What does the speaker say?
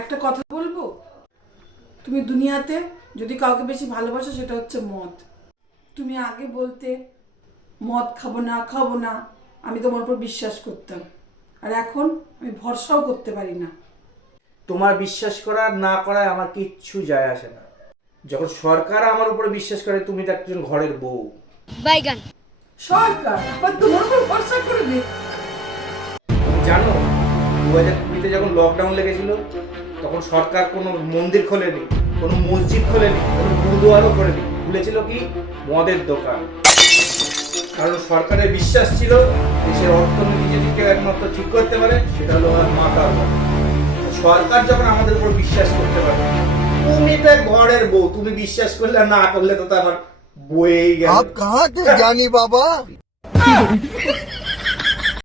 একটা কথা বলবো, তুমি দুনিয়াতে যদি কাউকে বেশি ভালোবাসো সেটা হচ্ছে মদ। তুমি আগে বলতে মদ খাবো না, আমি তোমার উপর বিশ্বাস করতাম, আর এখন আমি ভরসাও করতে পারি না। তোমার বিশ্বাস করা না করায় আমার কিচ্ছু যায় আসে না। যখন সরকার আমার উপরে বিশ্বাস করে, তুমি তো একজন ঘরের বউ। বাইগান সরকার আবার তোমার উপর ভরসা করবে? তুমি জানো 2020-তে যখন লকডাউন লেগেছিল, তখন সরকার কোনো মন্দির খোলেনি, কোনো মসজিদ খোলেনি, কোনো গুরুদুয়ারও খোলেনি, খুলেছিল কি মদের দোকান। কারণ সরকারের বিশ্বাস ছিল দেশের অর্থনীতি যদি কেউ একমাত্র ঠিক করতে পারে সেটা হলো আমার মাতা। সরকার যখন আমাদের উপর বিশ্বাস করতে পারে, তুমি তো এক ঘরের বউ, তুমি বিশ্বাস করলে আর না করলে তো আমার বইয়েই গেল। आप कहाँ थे जानी बाबा?